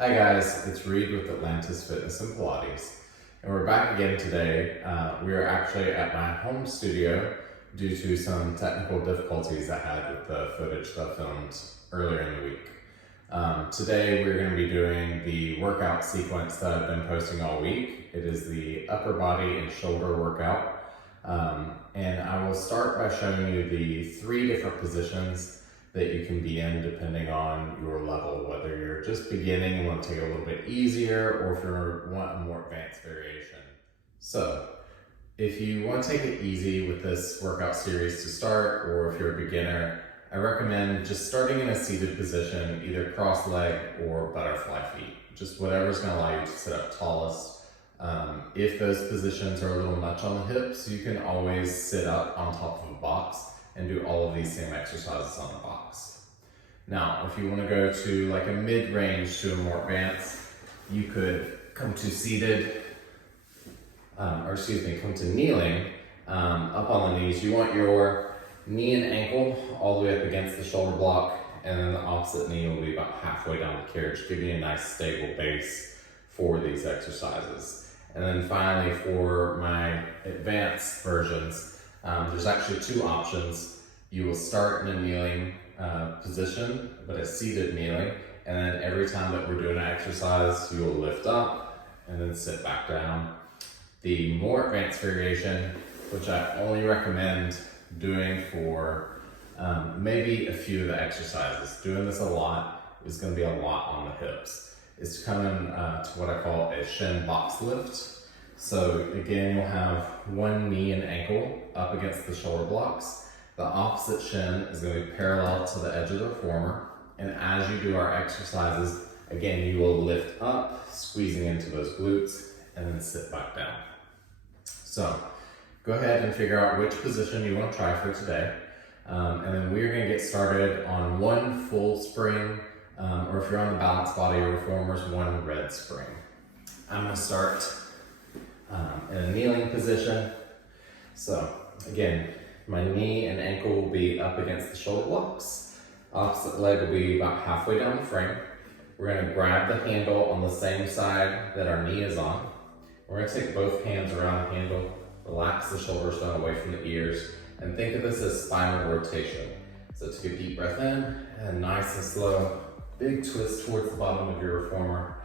Hi guys, it's Reed with Atlantis Fitness and Pilates, and we're back again today. We are actually at my home studio due to some technical difficulties I had with the footage that I filmed earlier in the week. Today we're going to be doing the workout sequence that I've been posting all week. It is the upper body and shoulder workout, and I will start by showing you the 3 different positions that you can be in depending on your level, whether you're just beginning and want to take it a little bit easier or if you want a more advanced variation. So if you want to take it easy with this workout series to start, or if you're a beginner, I recommend just starting in a seated position, either cross-leg or butterfly feet, just whatever's going to allow you to sit up tallest. If those positions are a little much on the hips, you can always sit up on top of a box and do all of these same exercises on the box. Now, if you want to go to like a mid-range to a more advanced, you could come to seated, come to kneeling, up on the knees. You want your knee and ankle all the way up against the shoulder block, and then the opposite knee will be about halfway down the carriage, giving you a nice stable base for these exercises. And then finally, for my advanced versions, there's actually 2 options. You will start in a kneeling position, but a seated kneeling, and then every time that we're doing an exercise, you will lift up and then sit back down. The more advanced variation, which I only recommend doing for maybe a few of the exercises, doing this a lot is going to be a lot on the hips, is to come in to what I call a Shin Box Lift. So again, you'll have one knee and ankle up against the shoulder blocks. The opposite shin is going to be parallel to the edge of the reformer. And as you do our exercises, again, you will lift up, squeezing into those glutes, and then sit back down. So go ahead and figure out which position you want to try for today. And then we're going to get started on 1 full spring, or if you're on the balanced body or reformers, 1 red spring. I'm going to start in a kneeling position. So again, my knee and ankle will be up against the shoulder blocks. Opposite leg will be about halfway down the frame. We're going to grab the handle on the same side that our knee is on. We're going to take both hands around the handle, relax the shoulders down away from the ears, and think of this as spinal rotation. So take a deep breath in, and nice and slow, big twist towards the bottom of your reformer,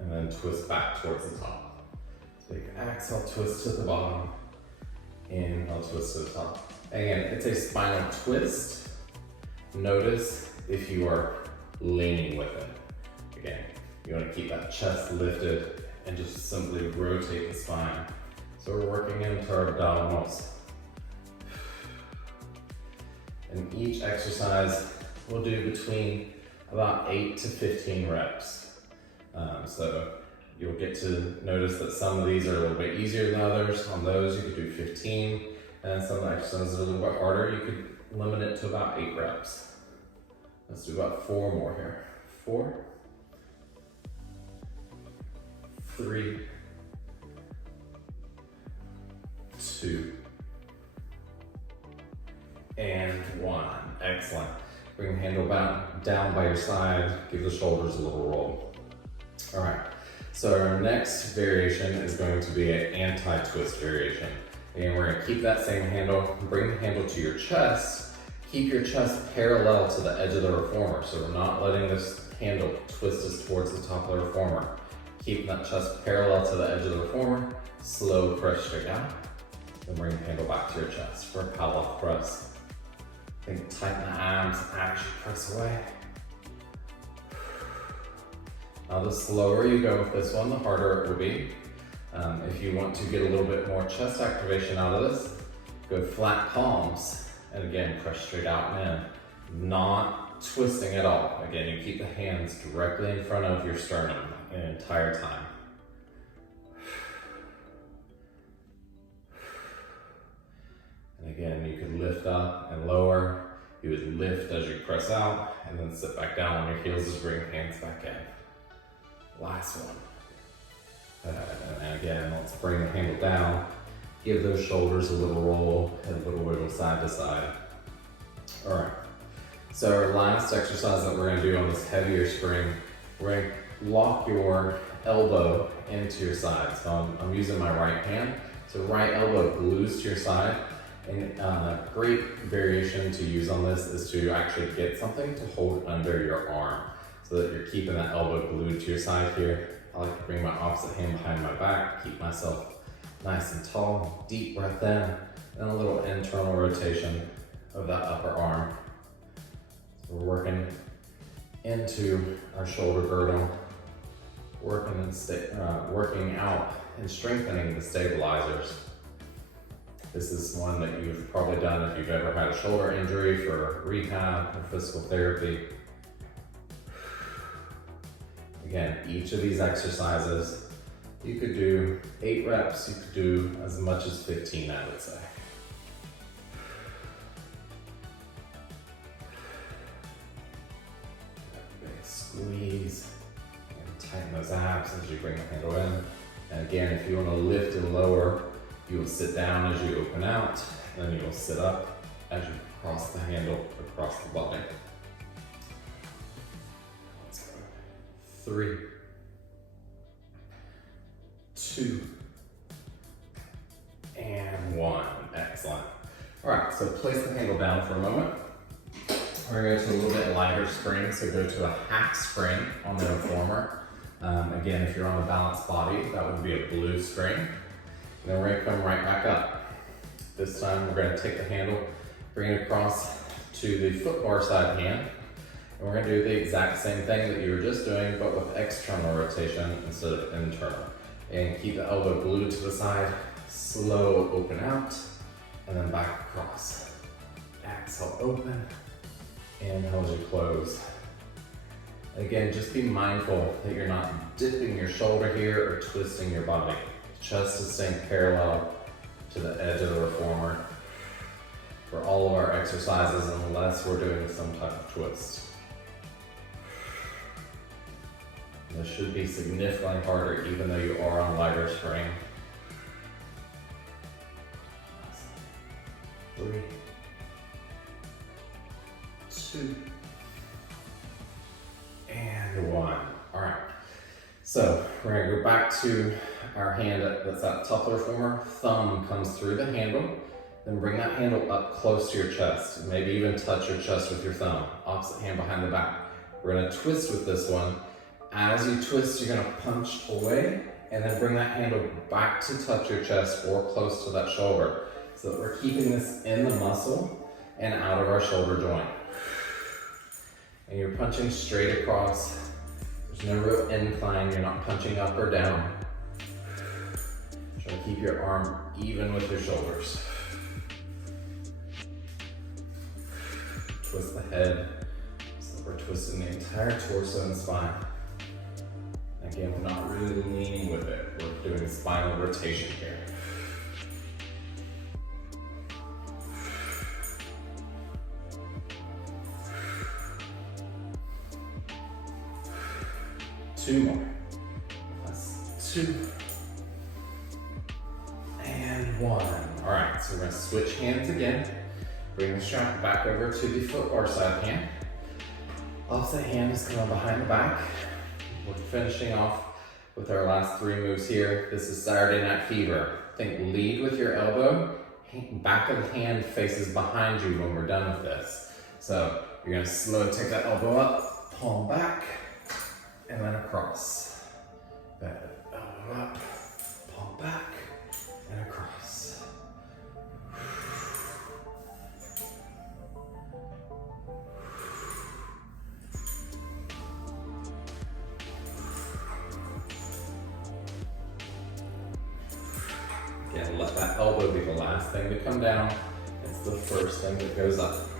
and then twist back towards the top. So you can exhale, twist to the bottom, inhale, twist to the top. Again, it's a spinal twist. Notice if you are leaning with it. Again, you want to keep that chest lifted and just simply rotate the spine. So we're working into our abdominals. And each exercise we'll do between about 8 to 15 reps. So you'll get to notice that some of these are a little bit easier than others. On those, you could do 15, and some of the exercises are a little bit harder. You could limit it to about 8 reps. Let's do about 4 more here. 4, 3, 2, and 1. Excellent. Bring the handle down by your side. Give the shoulders a little roll. All right. So our next variation is going to be an anti-twist variation. And we're going to keep that same handle, bring the handle to your chest, keep your chest parallel to the edge of the reformer. So we're not letting this handle twist us towards the top of the reformer. Keep that chest parallel to the edge of the reformer, slow press straight out, then bring the handle back to your chest for a Padlock Press. Think tighten the abs, actually press away. Now the slower you go with this one, the harder it will be. If you want to get a little bit more chest activation out of this, go flat palms, and again, press straight out and in. Not twisting at all. Again, you keep the hands directly in front of your sternum the entire time. And again, you could lift up and lower. You would lift as you press out, and then sit back down on your heels as you bring your hands back in. Last one. And again, let's bring the handle down. Give those shoulders a little roll and a little wiggle side to side. All right. So our last exercise that we're going to do on this heavier spring We're going to lock your elbow into your side. So I'm using my right hand. So right elbow glues to your side. And a great variation to use on this is to actually get something to hold under your arm so that you're keeping that elbow glued to your side here. I like to bring my opposite hand behind my back, keep myself nice and tall, deep breath in, and a little internal rotation of that upper arm. So we're working into our shoulder girdle, working out and strengthening the stabilizers. This is one that you've probably done if you've ever had a shoulder injury for rehab or physical therapy. Again, each of these exercises, you could do 8 reps, you could do as much as 15, I would say. Big squeeze, and tighten those abs as you bring the handle in. And again, if you want to lift and lower, you will sit down as you open out, then you will sit up as you cross the handle across the body. Let's go. 3, 2, and 1. Excellent. All right, so place the handle down for a moment. We're going to go to a little bit lighter spring, so go to a half spring on the reformer. Again, if you're on a balanced body, that would be a blue spring. And then we're going to come right back up. This time we're going to take the handle, bring it across to the foot bar side hand, and we're going to do the exact same thing that you were just doing, but with external rotation instead of internal. And keep the elbow glued to the side, slow open out, and then back across. Exhale, open, inhale as you close. Again, just be mindful that you're not dipping your shoulder here or twisting your body. Chest is staying parallel to the edge of the reformer for all of our exercises unless we're doing some type of twist. This should be significantly harder even though you are on lighter spring. 3, 2, and 1. All right. So we're going to go back to our hand that's at the top of the reformer. Thumb comes through the handle. Then bring that handle up close to your chest. Maybe even touch your chest with your thumb. Opposite hand behind the back. We're going to twist with this one. As you twist, you're going to punch away and then bring that handle back to touch your chest or close to that shoulder. So that we're keeping this in the muscle and out of our shoulder joint. And you're punching straight across. There's no real incline, you're not punching up or down. Try to keep your arm even with your shoulders. Twist the head, so we're twisting the entire torso and spine. Again, we're not really leaning with it, we're doing spinal rotation here. Two more. That's 2. And 1. All right, so we're gonna switch hands again. Bring the strap back over to the foot bar side hand. Opposite hand is coming behind the back. We're finishing off with our last 3 moves here. This is Saturday Night Fever. Think lead with your elbow. Back of the hand faces behind you when we're done with this. So you're gonna slowly take that elbow up, palm back, and then across. Back, elbow up, palm back, and across. Again, let that elbow be the last thing to come down. It's the first thing that goes up.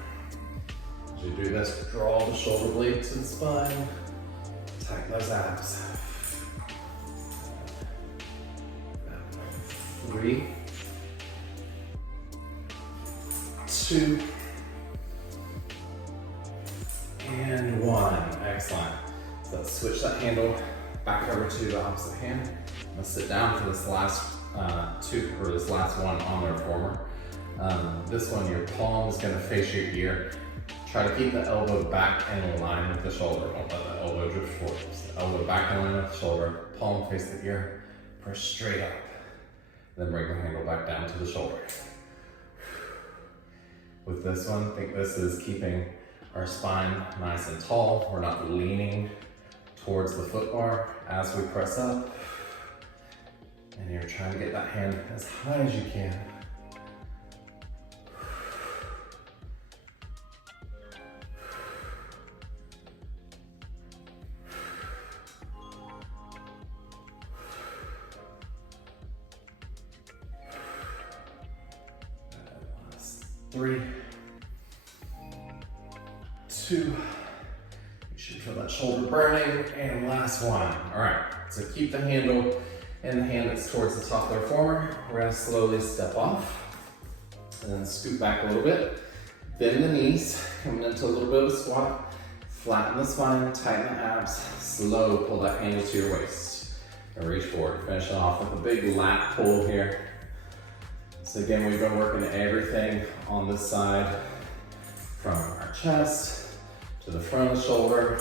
As you do this, draw the shoulder blade to the spine. Tighten those abs. 3, 2, and 1. Excellent. So let's switch that handle back over to the opposite hand. I'm gonna sit down for this last this last one on the reformer. This one, your palm is gonna face your ear. Try to keep the elbow back in line with the shoulder. Don't let the elbow drift forward. So elbow back in line with the shoulder, palm face the ear, press straight up. Then bring the handle back down to the shoulder. With this one, I think this is keeping our spine nice and tall. We're not leaning towards the foot bar as we press up. And you're trying to get that hand as high as you can. Three, two, you should feel that shoulder burning, and last one. All right, so keep the handle in the hand that's towards the top of the reformer. We're gonna slowly step off, and then scoot back a little bit. Bend the knees, coming into a little bit of a squat. Flatten the spine, tighten the abs. Slow, pull that handle to your waist. And reach forward, finishing off with a big lat pull here. So again, we've been working everything on this side from our chest to the front of the shoulder,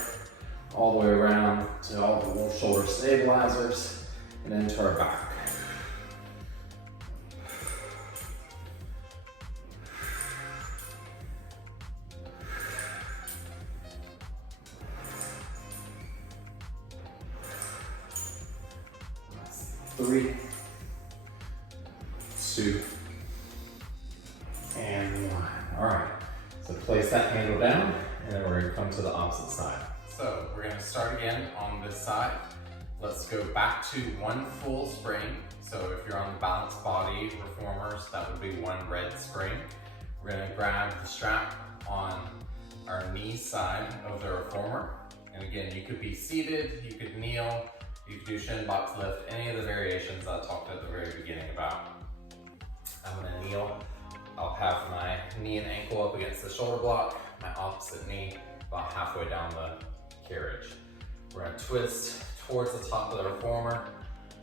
all the way around to all the little shoulder stabilizers and into our back. That's 3, 2, and 1. All right, so place that handle down, and then we're gonna come to the opposite side. So we're gonna start again on this side. Let's go back to one full spring. So if you're on the balanced body reformers, that would be one red spring. We're gonna grab the strap on our knee side of the reformer. And again, you could be seated, you could kneel, you could do Shin Box Lift, any of the variations I talked at the very beginning about. I'm gonna kneel. I'll have my knee and ankle up against the shoulder block, my opposite knee about halfway down the carriage. We're gonna twist towards the top of the reformer,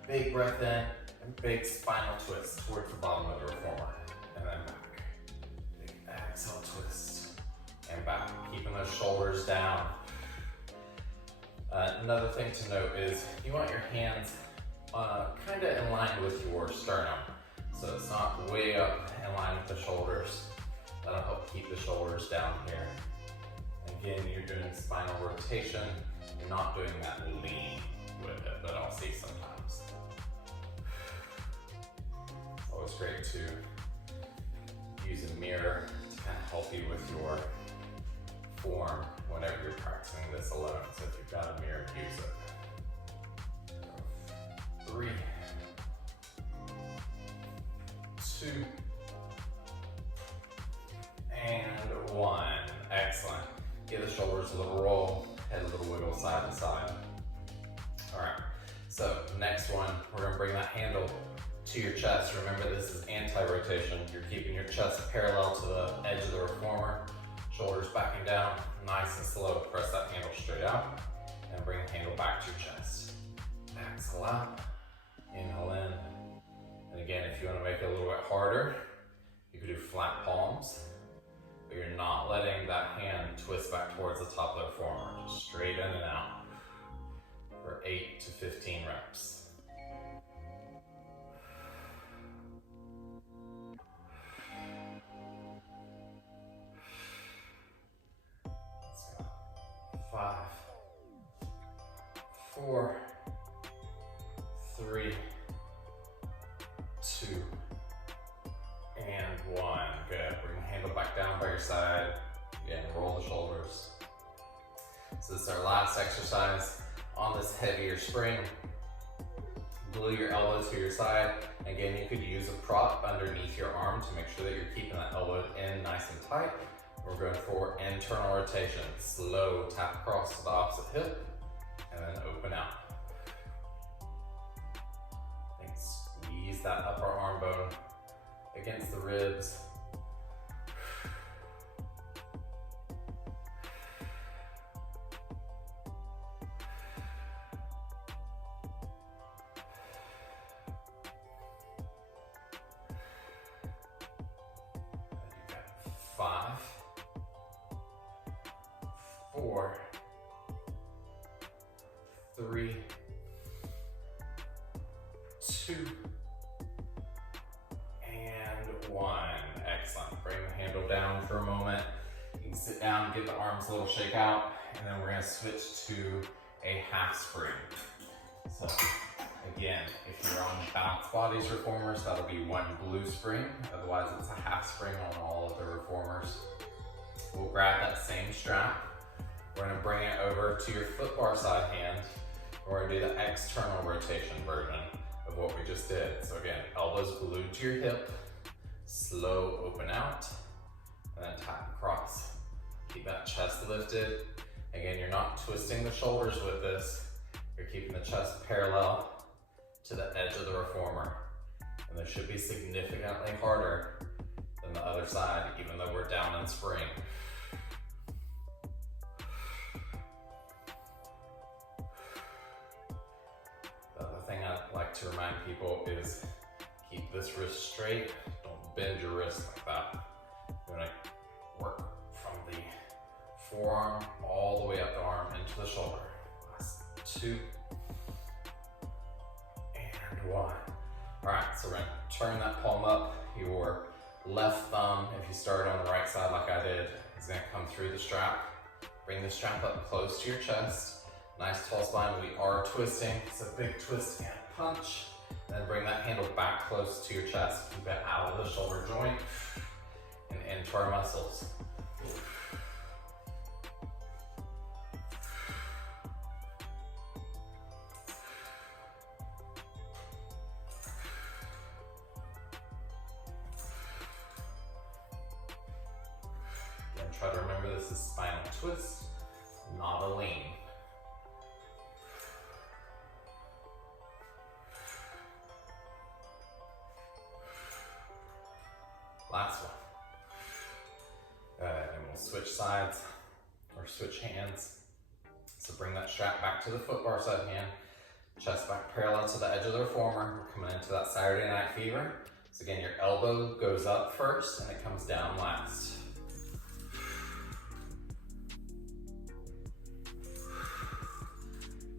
big breath in, and big spinal twist towards the bottom of the reformer, and then back. Big exhale twist, and back, keeping those shoulders down. Another thing to note is you want your hands kind of in line with your sternum. So it's not way up in line with the shoulders. That'll help keep the shoulders down here. Again, you're doing spinal rotation. You're not doing that lean with it that I'll see sometimes. It's always great to use a mirror to kind of help you with your form whenever you're practicing this alone. So if you've got a mirror, use it. 3, 2, and 1. Excellent. Give the shoulders a little roll, head a little wiggle side to side. All right, so next one, we're gonna bring that handle to your chest. Remember, this is anti-rotation. You're keeping your chest parallel to the edge of the reformer, shoulders backing down, nice and slow. Press that handle straight out, and bring the handle back to your chest. Exhale out, inhale in. And again, if you want to make it a little bit harder, you could do flat palms, but you're not letting that hand twist back towards the top of the reformer. Just straight in and out for 8 to 15 reps. Let's go. 5, 4, 3, 2, and 1. Good. Bring the handle back down by your side. Again, roll the shoulders. So this is our last exercise on this heavier spring. Glue your elbows to your side. Again, you could use a prop underneath your arm to make sure that you're keeping that elbow in nice and tight. We're going for internal rotation. Slow tap across to the opposite hip, and then open out. And squeeze that upper arm bone against the ribs. 4, 3, 2, and 1. Excellent. Bring the handle down for a moment. You can sit down, get the arms a little shake out, and then we're going to switch to a half spring. So again, if you're on balance bodies reformers, that'll be one blue spring. Otherwise, it's a half spring on all of the reformers. We'll grab that same strap. We're going to bring it over to your foot bar side hand. We're going to do the external rotation version of what we just did. So again, elbows glued to your hip, slow open out, and then tap across. Keep that chest lifted. Again, you're not twisting the shoulders with this. You're keeping the chest parallel to the edge of the reformer. And this should be significantly harder than the other side, even though we're down in spring. The other thing I like to remind people is keep this wrist straight. Don't bend your wrist like that. You're gonna work from the forearm all the way up the arm into the shoulder. Last 2 and 1. All right, so we're gonna turn that palm up. Your left thumb, if you start on the right side like I did, is gonna come through the strap. Bring the strap up close to your chest. Nice tall spine. We are twisting. It's a big twist and punch. Then bring that handle back close to your chest. Keep it out of the shoulder joint and into our muscles. Again, try to remember this is spinal twist, not a lean. Last one. And we'll switch sides or switch hands. So bring that strap back to the foot bar side hand, chest back parallel to the edge of the reformer. We're coming into that Saturday Night Fever. So again, your elbow goes up first and it comes down last.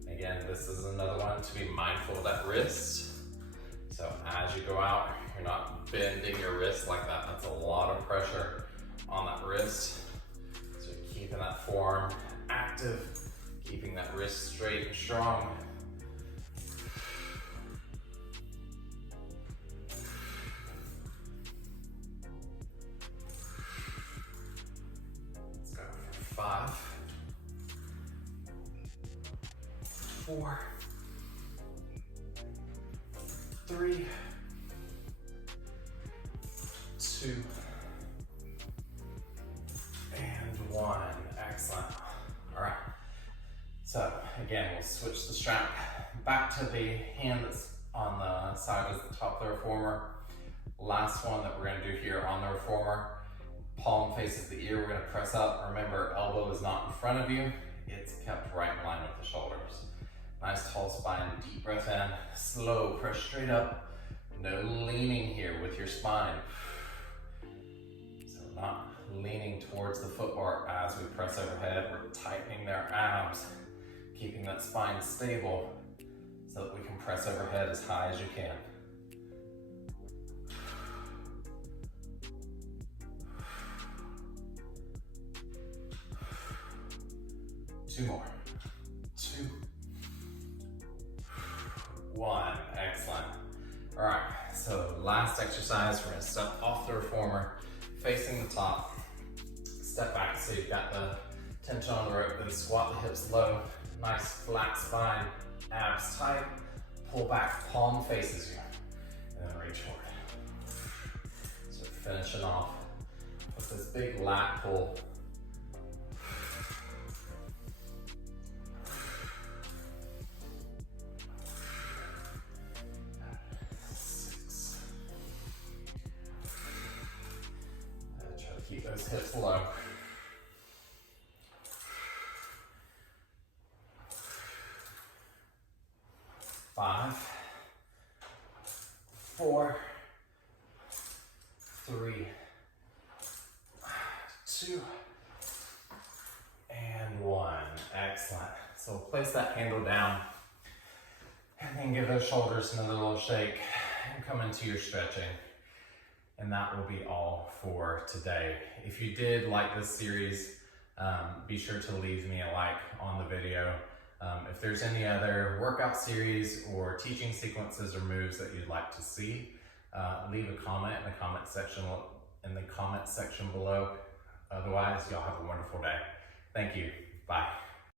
Again, this is another one to be mindful of that wrist. So as you go out, you're not bending your wrist like that. That's a lot of pressure on that wrist. So you're keeping that forearm active, keeping that wrist straight and strong. Let's go for 5, 4, 3, 2, and 1. Excellent. All right. So again, we'll switch the strap back to the hand that's on the side of the top of the reformer. Last one that we're going to do here on the reformer. Palm faces the ear. We're going to press up. Remember, elbow is not in front of you. It's kept right in line with the shoulders. Nice tall spine, deep breath in, slow, press straight up. No leaning here with your spine. So we're not leaning towards the foot bar as we press overhead. We're tightening their abs, keeping that spine stable so that we can press overhead as high as you can. Two more. 2, 1. Excellent. All right, so last exercise, we're gonna step off the reformer, facing the top, step back so you've got the tension on the rope, then squat the hips low, nice flat spine, abs tight, pull back, palm faces you, and then reach forward. So finishing off with this big lat pull. Keep those hips low. 5, 4, 3, 2, and 1. So place that handle down and then give those shoulders another little shake and come into your stretching. And that will be all for today. If you did like this series, be sure to leave me a like on the video. If there's any other workout series or teaching sequences or moves that you'd like to see, leave a comment in the comment section below. Otherwise, y'all have a wonderful day. Thank you. Bye.